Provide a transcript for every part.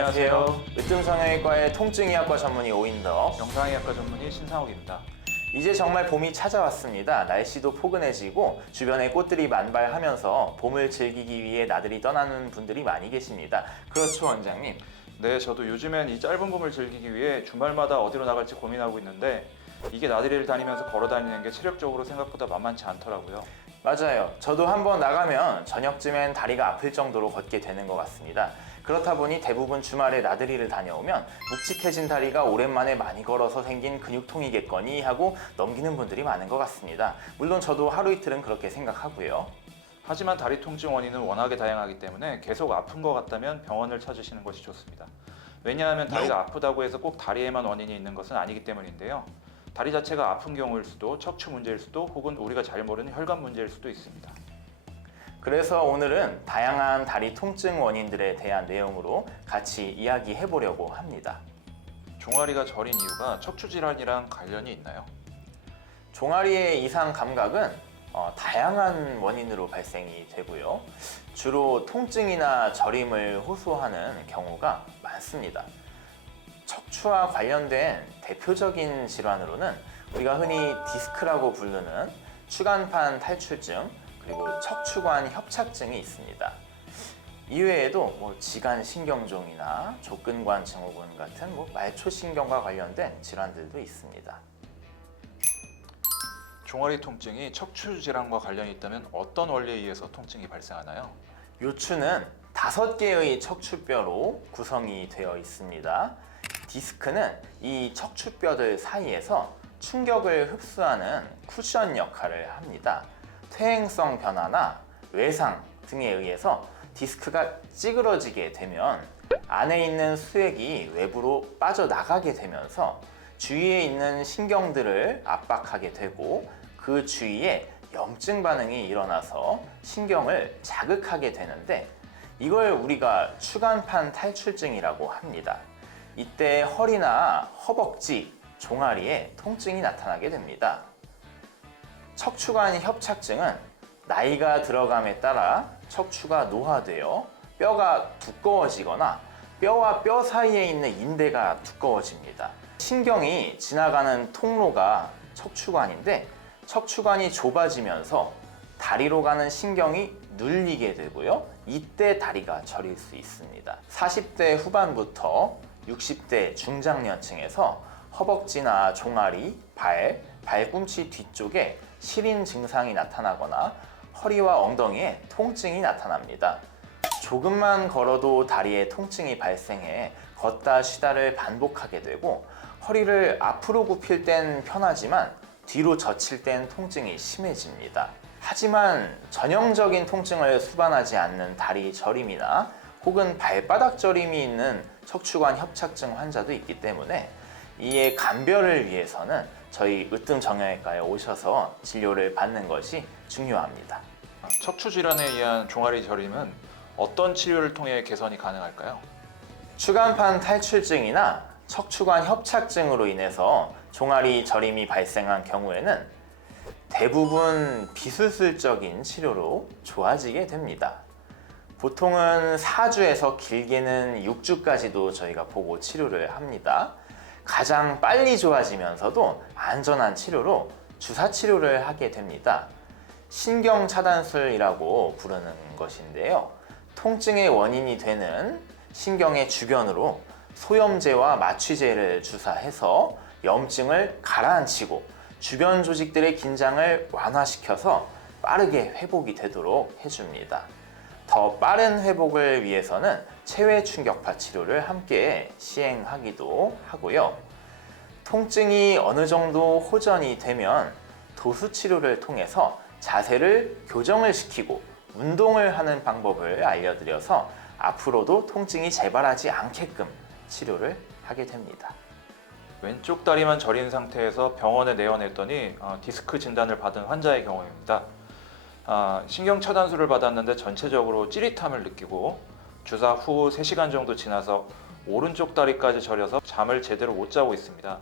안녕하세요. 으뜸성형외과의 통증의학과 전문의 오인덕, 영상의학과 전문의 신상욱입니다. 이제 정말 봄이 찾아왔습니다. 날씨도 포근해지고 주변에 꽃들이 만발하면서 봄을 즐기기 위해 나들이 떠나는 분들이 많이 계십니다. 그렇죠, 원장님? 네, 저도 요즘엔 이 짧은 봄을 즐기기 위해 주말마다 어디로 나갈지 고민하고 있는데 이게 나들이를 다니면서 걸어 다니는 게 체력적으로 생각보다 만만치 않더라고요. 맞아요. 저도 한번 나가면 저녁쯤엔 다리가 아플 정도로 걷게 되는 것 같습니다. 그렇다 보니 대부분 주말에 나들이를 다녀오면 묵직해진 다리가 오랜만에 많이 걸어서 생긴 근육통이겠거니 하고 넘기는 분들이 많은 것 같습니다. 물론 저도 하루 이틀은 그렇게 생각하고요. 하지만 다리 통증 원인은 워낙에 다양하기 때문에 계속 아픈 것 같다면 병원을 찾으시는 것이 좋습니다. 왜냐하면 다리가 아프다고 해서 꼭 다리에만 원인이 있는 것은 아니기 때문인데요. 다리 자체가 아픈 경우일 수도, 척추 문제일 수도, 혹은 우리가 잘 모르는 혈관 문제일 수도 있습니다. 그래서 오늘은 다양한 다리 통증 원인들에 대한 내용으로 같이 이야기해 보려고 합니다. 종아리가 저린 이유가 척추 질환이랑 관련이 있나요? 종아리의 이상 감각은 다양한 원인으로 발생이 되고요. 주로 통증이나 저림을 호소하는 경우가 많습니다. 척추와 관련된 대표적인 질환으로는 우리가 흔히 디스크라고 부르는 추간판 탈출증, 그리고 척추관 협착증이 있습니다. 이외에도 지간신경종이나 족근관 증후군 같은 말초신경과 관련된 질환들도 있습니다. 종아리 통증이 척추 질환과 관련이 있다면 어떤 원리에 의해서 통증이 발생하나요? 요추는 5개의 척추뼈로 구성이 되어 있습니다. 디스크는 이 척추뼈들 사이에서 충격을 흡수하는 쿠션 역할을 합니다. 퇴행성 변화나 외상 등에 의해서 디스크가 찌그러지게 되면 안에 있는 수액이 외부로 빠져나가게 되면서 주위에 있는 신경들을 압박하게 되고 그 주위에 염증 반응이 일어나서 신경을 자극하게 되는데 이걸 우리가 추간판 탈출증이라고 합니다. 이때 허리나 허벅지, 종아리에 통증이 나타나게 됩니다. 척추관 협착증은 나이가 들어감에 따라 척추가 노화되어 뼈가 두꺼워지거나 뼈와 뼈 사이에 있는 인대가 두꺼워집니다. 신경이 지나가는 통로가 척추관인데 척추관이 좁아지면서 다리로 가는 신경이 눌리게 되고요. 이때 다리가 저릴 수 있습니다. 40대 후반부터 60대 중장년층에서 허벅지나 종아리, 발꿈치 뒤쪽에 시린 증상이 나타나거나 허리와 엉덩이에 통증이 나타납니다. 조금만 걸어도 다리에 통증이 발생해 걷다 쉬다를 반복하게 되고 허리를 앞으로 굽힐 땐 편하지만 뒤로 젖힐 땐 통증이 심해집니다. 하지만 전형적인 통증을 수반하지 않는 다리 저림이나 혹은 발바닥 저림이 있는 척추관 협착증 환자도 있기 때문에 이에 감별을 위해서는 저희 으뜸정형외과에 오셔서 진료를 받는 것이 중요합니다. 척추 질환에 의한 종아리 저림은 어떤 치료를 통해 개선이 가능할까요? 추간판 탈출증이나 척추관 협착증으로 인해서 종아리 저림이 발생한 경우에는 대부분 비수술적인 치료로 좋아지게 됩니다. 보통은 4주에서 길게는 6주까지도 저희가 보고 치료를 합니다. 가장 빨리 좋아지면서도 안전한 치료로 주사 치료를 하게 됩니다. 신경차단술이라고 부르는 것인데요. 통증의 원인이 되는 신경의 주변으로 소염제와 마취제를 주사해서 염증을 가라앉히고 주변 조직들의 긴장을 완화시켜서 빠르게 회복이 되도록 해줍니다. 더 빠른 회복을 위해서는 체외 충격파 치료를 함께 시행하기도 하고요. 통증이 어느 정도 호전이 되면 도수 치료를 통해서 자세를 교정을 시키고 운동을 하는 방법을 알려드려서 앞으로도 통증이 재발하지 않게끔 치료를 하게 됩니다. 왼쪽 다리만 저린 상태에서 병원에 내원했더니 디스크 진단을 받은 환자의 경우입니다. 신경 차단술을 받았는데 전체적으로 찌릿함을 느끼고 주사 후 3시간 정도 지나서 오른쪽 다리까지 저려서 잠을 제대로 못 자고 있습니다.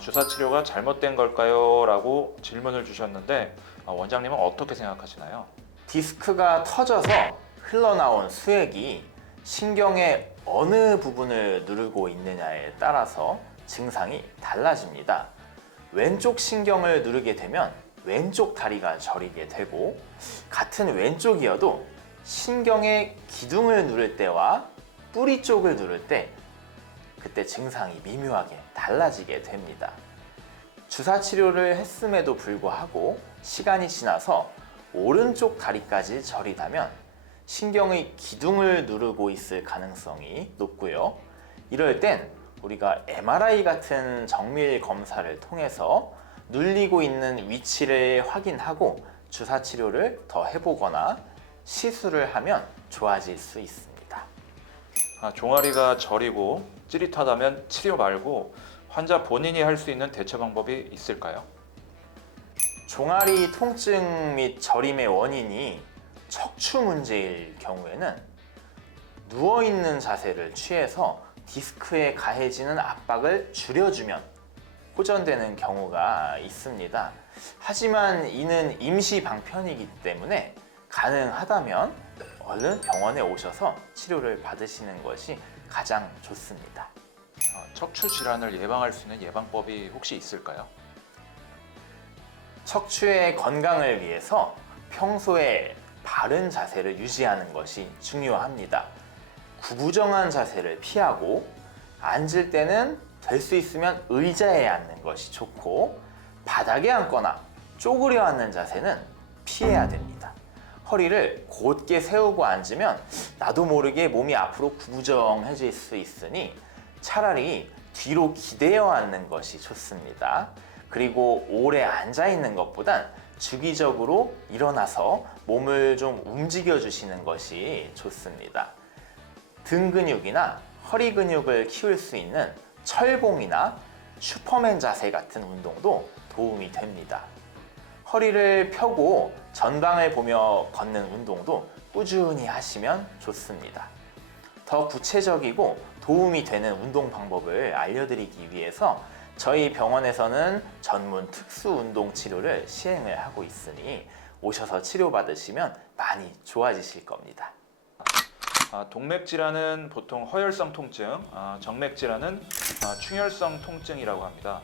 주사 치료가 잘못된 걸까요? 라고 질문을 주셨는데 원장님은 어떻게 생각하시나요? 디스크가 터져서 흘러나온 수액이 신경의 어느 부분을 누르고 있느냐에 따라서 증상이 달라집니다. 왼쪽 신경을 누르게 되면 왼쪽 다리가 저리게 되고, 같은 왼쪽이어도 신경의 기둥을 누를 때와 뿌리 쪽을 누를 때 그때 증상이 미묘하게 달라지게 됩니다. 주사 치료를 했음에도 불구하고 시간이 지나서 오른쪽 다리까지 저리다면 신경의 기둥을 누르고 있을 가능성이 높고요. 이럴 땐 우리가 MRI 같은 정밀 검사를 통해서 눌리고 있는 위치를 확인하고 주사 치료를 더 해보거나 시술을 하면 좋아질 수 있습니다. 종아리가 저리고 찌릿하다면 치료 말고 환자 본인이 할 수 있는 대처 방법이 있을까요? 종아리 통증 및 저림의 원인이 척추 문제일 경우에는 누워있는 자세를 취해서 디스크에 가해지는 압박을 줄여주면 호전되는 경우가 있습니다. 하지만 이는 임시 방편이기 때문에 가능하다면 얼른 병원에 오셔서 치료를 받으시는 것이 가장 좋습니다. 척추 질환을 예방할 수 있는 예방법이 혹시 있을까요? 척추의 건강을 위해서 평소에 바른 자세를 유지하는 것이 중요합니다. 구부정한 자세를 피하고 앉을 때는 될 수 있으면 의자에 앉는 것이 좋고, 바닥에 앉거나 쪼그려 앉는 자세는 피해야 됩니다. 허리를 곧게 세우고 앉으면 나도 모르게 몸이 앞으로 구부정해질 수 있으니 차라리 뒤로 기대어 앉는 것이 좋습니다. 그리고 오래 앉아 있는 것보단 주기적으로 일어나서 몸을 좀 움직여 주시는 것이 좋습니다. 등 근육이나 허리 근육을 키울 수 있는 철봉이나 슈퍼맨 자세 같은 운동도 도움이 됩니다. 허리를 펴고 전방을 보며 걷는 운동도 꾸준히 하시면 좋습니다. 더 구체적이고 도움이 되는 운동 방법을 알려드리기 위해서 저희 병원에서는 전문 특수 운동 치료를 시행을 하고 있으니 오셔서 치료받으시면 많이 좋아지실 겁니다. 동맥 질환은 보통 허혈성 통증, 정맥 질환은 충혈성 통증이라고 합니다.